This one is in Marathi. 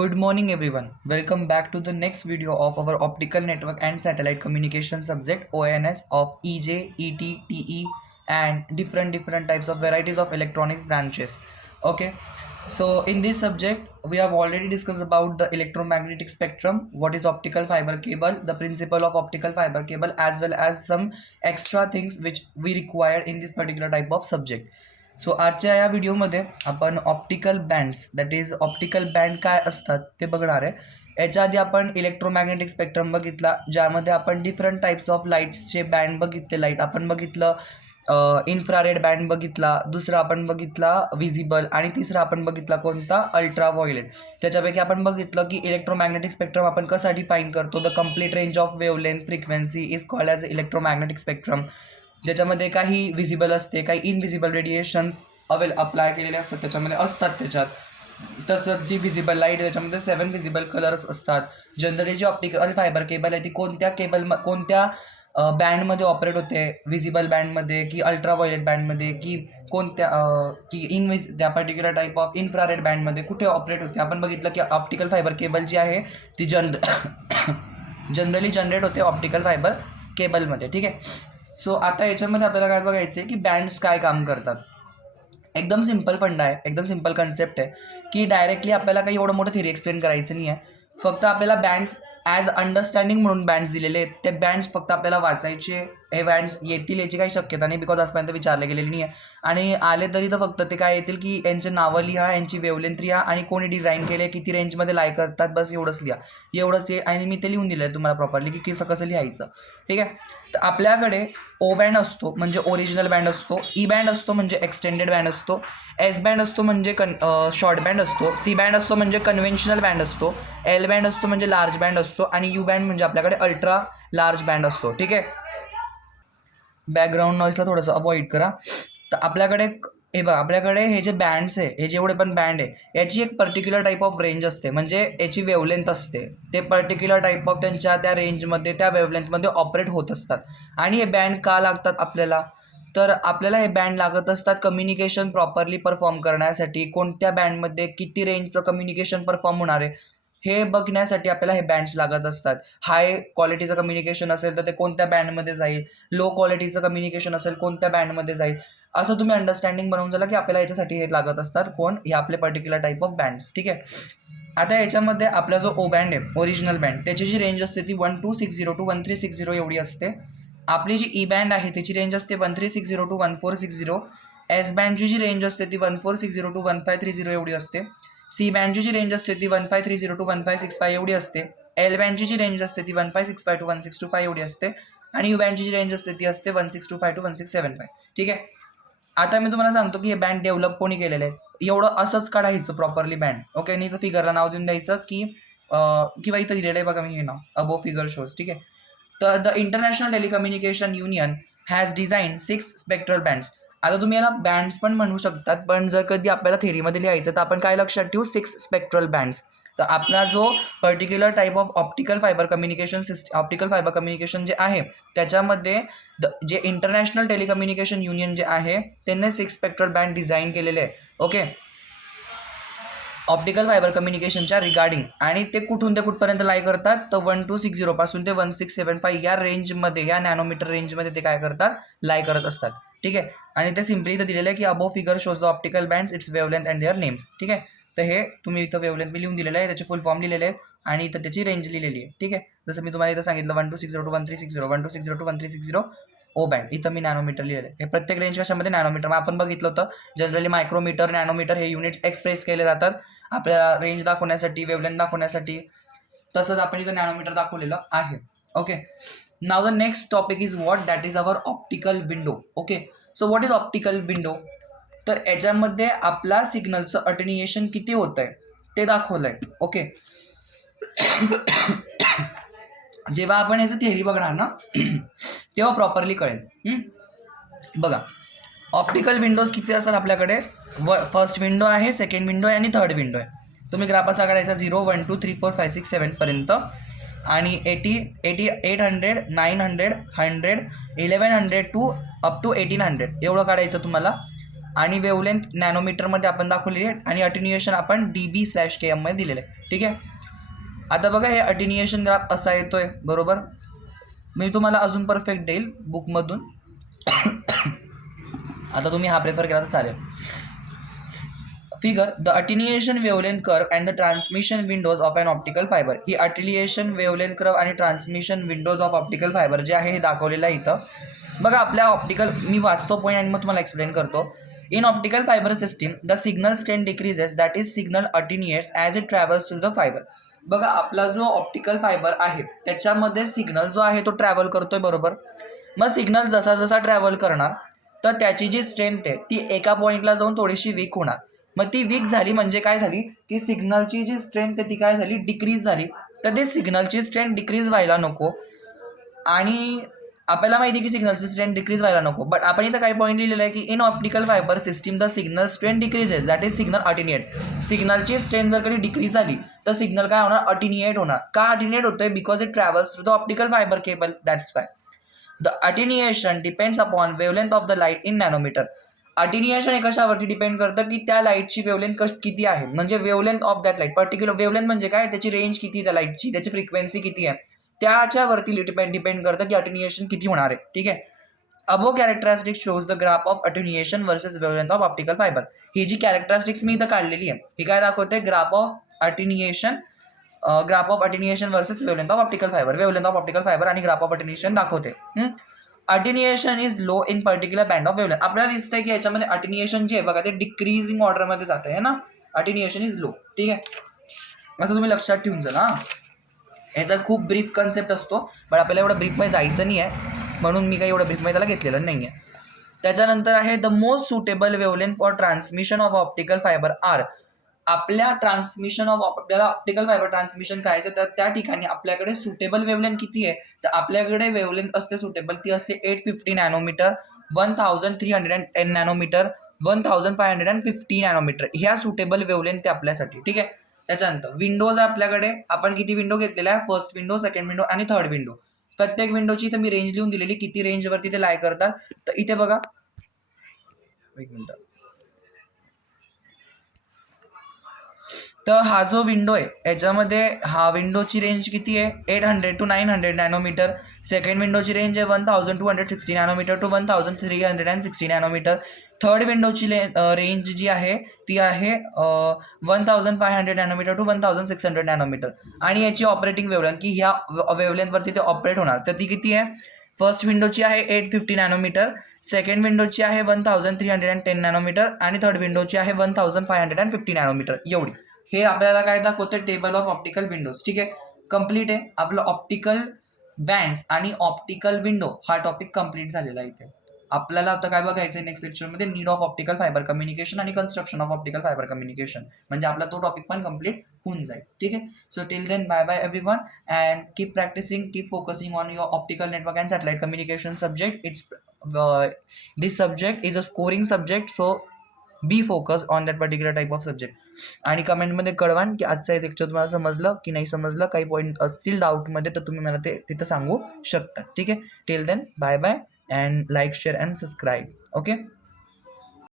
Good morning everyone. Welcome back to the next video of our optical network and satellite communication subject ONS of EJ, ET, TE and different types of varieties of electronics branches. Okay. So in this subject we have already discussed about the electromagnetic spectrum, what is optical fiber cable, the principle of optical fiber cable as well as some extra things which we require in this particular type of subject. So आजच्या या व्हिडिओमध्ये आपण optical bands that is optical band काय असतात ते बघणार आहे. याच्या आधी आपण इलेक्ट्रोमॅग्नेटिक स्पेक्ट्रम बघितला, ज्यामध्ये आपण डिफरंट टाईप्स ऑफ लाईट्सचे बँड बघितले. लाईट आपण बघितलं, इन्फ्रारेड बँड बघितला, दुसरा आपण बघितला विजिबल आणि तिसरा आपण बघितला कोणता अल्ट्रा व्हायोलेट. त्याच्यापैकी आपण बघितलं की इलेक्ट्रोमॅग्नेटिक स्पेक्ट्रम आपण कसं डिफाईन करतो. The complete range of wavelength frequency is called as electromagnetic spectrum, ज्याच्यामध्ये काही विजिबल असते, काही इनविजिबल रेडिएशन्स अप्लाय केलेले असतात त्याच्यात. तसंच जी विजिबल लाईट आहे त्याच्यामध्ये 7 विजिबल कलर्स असतात. जनरली जी ऑप्टिकल फायबर केबल आहे ती कोणत्या बँडमध्ये ऑपरेट होते, विजिबल बँडमध्ये की अल्ट्रा व्हायोलेट बँडमध्ये की त्या पर्टिक्युलर टाईप ऑफ इन्फ्रारेड बँडमध्ये कुठे ऑपरेट होते. आपण बघितलं की ऑप्टिकल फायबर केबल जी आहे ती जनरली जनरेट होते ऑप्टिकल फायबर केबलमध्ये. ठीक आहे. सो आता याच्यामध्ये आपल्याला काय बघायचं आहे की बँड्स काय काम करतात. एकदम सिम्पल फंडा आहे, एकदम सिम्पल कन्सेप्ट आहे की डायरेक्टली आपल्याला काही एवढं मोठं थिअरी एक्सप्लेन करायचं नाही आहे. फक्त आपल्याला बँड्स ॲज अंडरस्टँडिंग म्हणून बँड्स दिलेले आहेत, ते बँड्स फक्त आपल्याला वाचायचे. हे बँड्स येतील याची काही शक्यता नाही, बिकॉज आजपर्यंत विचारले गेलेली नाही आहे. आणि आले तरी तर फक्त ते काय येतील की यांचे नावं लिहा, यांची वेवलेंथ लिहा आणि कोणी डिझाईन केले, किती रेंजमध्ये लाय करतात, बस एवढंच लिहा. एवढंच आहे आणि मी ते लिहून दिलं आहे तुम्हाला प्रॉपरली की कसं लिहायचं. ठीक आहे. तर आपल्याकडे ओ बँड असतो म्हणजे ओरिजिनल बँड असतो, ई बँड असतो म्हणजे एक्सटेंडेड बँड असतो, एस बँड असतो म्हणजे शॉर्ट बँड असतो, सी बँड असतो म्हणजे कन्व्हेन्शनल बँड असतो, एल बँड असतो म्हणजे लार्ज बँड असतो आणि यू बँड म्हणजे आपल्याकडे अल्ट्रा लार्ज बँड असतो. ठीक आहे. बॅकग्राऊंड नॉईजला थोडंसं अवॉइड करा. तर आपल्याकडे आपल्याकडे हे जे बँड्स आहे, हे जेवढे पण बँड आहे याची एक पर्टिक्युलर टाईप ऑफ रेंज असते, म्हणजे याची वेवलेंथ असते. ते पर्टिक्युलर टाईप ऑफ त्यांच्या त्या रेंजमध्ये त्या वेवलेंथमध्ये ऑपरेट होत असतात. आणि हे बँड का लागतात आपल्याला, तर आपल्याला हे बँड लागत असतात कम्युनिकेशन प्रॉपरली परफॉर्म करण्यासाठी. कोणत्या बँडमध्ये किती रेंजचं कम्युनिकेशन परफॉर्म होणार आहे हे बघण्यासाठी आपल्याला हे बँड्स लागत असतात. हाय क्वालिटीचं कम्युनिकेशन असेल तर ते कोणत्या बँडमध्ये जाईल, लो क्वालिटीचं कम्युनिकेशन असेल कोणत्या बँडमध्ये जाईल, असं तुम्ही अंडरस्टँडिंग बनवून झालं की आपल्याला याच्यासाठी हे लागत असतात. हे आपले पर्टिक्युलर टाईप ऑफ बँड्स. ठीक आहे. आता याच्यामध्ये आपला जो ओ बँड आहे ओरिजिनल बँड, त्याची जी रेंज असते ती 1260 to 1360 एवढी असते. आपली जी ई बँड आहे त्याची रेंज असते 1360 to 1460. एस बँडची जी रेंज असते ती 1460 to 1530 एवढी असते. सी बँडची जी रेंज असते ती 1530 to 1565 एवढी असते. एल बँडची जी रेंज असते ती 1565 to 1625 एवढी असते. आणि यू बँडची जी रेंज असते ती असते 1625 to 1675. ठीक आहे. आता मी तुम्हाला सांगतो की हे बँड डेव्हलप कोणी केलेले आहेत. एवढं असंच काढायचं प्रॉपरली बँड. ओके. नाही तर फिगरला नाव देऊन द्यायचं की किंवा इथं दिलेलं आहे बघा मी हे नाव अबो फिगर शोज. ठीक आहे. तर the international telecommunication union has design 6 spectral bands. आता तुम्ही याला बँड्स पण म्हणू शकतात, पण जर कधी आपल्याला थेरीमध्ये लिहायचं तर आपण काय लक्षात ठेवू, 6 स्पेक्ट्रल बँड्स. तर आपला जो particular type of optical fibre communication जे आहे त्याच्यामध्ये जे इंटरनॅशनल टेलिकम्युनिकेशन युनियन जे आहे त्यांनी 6 स्पेक्ट्रल बँड डिझाईन केलेले आहे. ओके. ऑप्टिकल फायबर कम्युनिकेशनच्या रिगार्डिंग. आणि ते कुठून ते कुठपर्यंत लाय करतात, तर 1260 पासून ते 1675 या रेंजमध्ये, या नॅनोमीटर रेंजमध्ये ते काय करतात, लाय करत असतात. ठीक आहे. आणि ते सिम्पली इथं दिलेलं आहे की above figure shows the optical bands, its wavelength and their names. ठीक आहे. तर हे तुम्ही इथं वेवलेंथ मी लिहून दिलेलं आहे, त्याचे फुल फॉर्म लिहिलेले आहेत आणि इथं त्याची रेंज लिहिलेली आहे. ठीक आहे. जसं मी तुम्हाला इथं सांगितलं 1260 to 1360, 1260 to 1360 ओ बँड. इथं मी नॅनोमीटर लिहिलेलं आहे. हे प्रत्येक रेंज कशामध्ये नॅनोमीटर. मग आपण बघितलं होतं जनरली मायक्रोमीटर, नॅनोमीटर हे युनिट्स एक्सप्रेस केले जातात आपल्याला रेंज दाखवण्यासाठी, वेवलेंथ दाखवण्यासाठी. तसंच आपण इथं नॅनोमीटर दाखवलेलं आहे. Okay. Now the next topic is what, that is our optical window. Okay. So what is optical window, तर याच्यामध्ये आपला सिग्नलचं अटेन्युएशन किती होतं आहे ते दाखवलं आहे. ओके. जेव्हा आपण याचं थेअरी बघणार ना तेव्हा प्रॉपरली कळेल. बघा ऑप्टिकल विंडोज किती असतात आपल्याकडे. फर्स्ट विंडो आहे, सेकंड विंडो आहे आणि थर्ड विंडो आहे. तुम्ही ग्राफ असा काढायचा 0 1 2 3 4 5 6 7 पर्यंत आणि 80 800 900 100 1100 टू अप टू 1800 एवढं काढायचं तुम्हाला. आणि वेवलेंथ नॅनोमीटरमध्ये आपण दाखवलेली आहे आणि अटेन्युएशन आपण dB/km मध्ये दिलेलं आहे. ठीक आहे. आता बघा हे अटेन्युएशन ग्राफ असा येतोय बरोबर. मी तुम्हाला अजून परफेक्ट देईल बुकमधून. आता तुम्ही हा प्रेफर केला तर चालेल. Figure the attenuation wavelength curve and the transmission windows of an optical fibre. ही अटेन्युएशन वेवलेंथ कर्व आणि transmission windows of optical fibre जे आहे हे दाखवलेलं आहे इथं. बघा आपल्या ऑप्टिकल, मी वाचतो पॉईंट आणि मग तुम्हाला एक्सप्लेन करतो. In optical fibre system the signal strength decreases, that is signal attenuates as it travels through the fibre. बघा आपला जो ऑप्टिकल फायबर आहे त्याच्यामध्ये सिग्नल जो आहे तो ट्रॅव्हल करतोय बरोबर. मग सिग्नल जसा जसा ट्रॅव्हल करणार तर त्याची जी स्ट्रेंथ आहे ती एका पॉईंटला जाऊन थोडीशी वीक होणार. मग ती वीक झाली म्हणजे काय झाली की सिग्नलची जी स्ट्रेंथ आहे ती काय झाली, डिक्रीज झाली. तर ती सिग्नलची स्ट्रेंथ डिक्रीज व्हायला नको आणि आपल्याला माहिती आहे की सिग्नलची स्ट्रेंथ डिक्रीज व्हायला नको. बट आपण इथं काही पॉईंट लिहिलेलं आहे की in optical fibre system the signal strength decreases, that is signal attenuates. सिग्नलची स्ट्रेंथ जर कधी डिक्रीज झाली तर सिग्नल काय होणार, अटेन्युएट होणार. का अटेन्युएट होतोय, because it travels through the optical fibre cable, that's why. The attenuation depends upon wavelength of the light in nanometer. Attenuation हे कशावरती डिपेंड करतं की त्या लाईटची वेवलेंथ किती आहे, म्हणजे wavelength of that light. Particular wavelength म्हणजे काय, त्याची रेंज किती त्या लाईटची, त्याची फ्रिक्वेन्सी किती आहे, त्याच्यावरती डिपेंड करतं की अटेन्युएशन किती होणार आहे. ठीक आहे. Above characteristic shows the graph of attenuation versus wavelength of optical fibre. ही जी कॅरेक्टरिस्टिक्स मी इथं काढलेली आहे ही काय दाखवते, graph of attenuation versus wavelength of optical fibre. Wavelength of optical fibre आणि ग्राफ ऑफ अटेन्युएशन दाखवते. Attenuation is low in particular band of wavelength. आपल्याला दिसतंय की याच्यामध्ये अटेन्युएशन जे आहे बघा ते डिक्रीजिंग ऑर्डरमध्ये जातं आहे ना. Attenuation is low. ठीक आहे, असं तुम्ही लक्षात ठेवून जा ना. याचा खूप ब्रीफ कन्सेप्ट असतो बट आपल्याला एवढं ब्रीफमध्ये जायचं नाही आहे म्हणून मी काही एवढं ब्रीफमध्ये त्याला घेतलेलं नाही आहे. त्याच्यानंतर आहे the most suitable wavelength for transmission of optical fibre are. आपल्या ट्रान्समिशन ऑफ आपल्याला ऑप्टिकल फायबर ट्रान्समिशन करायचं तर त्या ठिकाणी आपल्याकडे सुटेबल वेवलेंथ किती आहे, तर आपल्याकडे वेवलेंथ असते सुटेबल ती असते 850 नॅनोमीटर, 1310 नॅनोमीटर, 1550 नॅनोमीटर. ह्या सुटेबल वेवलेंथ ते आपल्यासाठी. ठीक आहे. त्याच्यानंतर विंडोज आपल्याकडे आपण किती विंडो घेतलेला आहे, फर्स्ट विंडो, सेकंड विंडो आणि थर्ड विंडो. प्रत्येक विंडोची इथे मी रेंज लिहून दिलेली, किती रेंजवरती ते लाय करतात. तर इथे बघा, एक मिनिट. तर हा जो विंडो आहे याच्यामध्ये हा विंडोची रेंज किती आहे, 800 to 900 नॅनोमीटर. सेकंड विंडोची रेंज आहे 1260 नॅनोमीटर टू 1360 नॅनोमीटर. थर्ड विंडोची रेंज जी आहे ती आहे 1500 नॅनोमीटर टू 1600 नॅनोमीटर. आणि याची ऑपरेटिंग वेवलेंथ की ह्या वेवलेंथवरती ते ऑपरेट होणार तर ती किती आहे, फर्स्ट विंडोची आहे 850 नॅनोमीटर, सेकंड विंडोची आहे 1310 नॅनोमीटर आणि थर्ड विंडोची आहे 1550 नॅनोमीटर. एवढी. हे आपल्याला काय दाखवतं, टेबल ऑफ ऑप्टिकल विंडोज. ठीक आहे, कम्प्लीट आहे आपलं ऑप्टिकल बँड्स आणि ऑप्टिकल विंडो हा टॉपिक कम्प्लीट झालेला आहे. इथे आपल्याला आता काय बघायचं आहे नेक्स्ट लेक्चरमध्ये, need of optical fibre communication आणि construction of optical fibre communication, म्हणजे आपला तो टॉपिक पण कम्प्लीट होऊन जाईल. ठीक आहे. So till then bye bye everyone and keep practising, keep focusing on your optical network and satellite communication subject. This subject is a scoring subject, so be focus on that particular type of subject. आणि कमेंटमध्ये कळवान की आजचं हे लेक्चर तुम्हाला समजलं की नाही समजलं, काही पॉईंट असतील डाऊटमध्ये तर तुम्ही मला ते तिथं सांगू शकता. ठीक आहे. Till then bye bye and like, share and subscribe. Okay.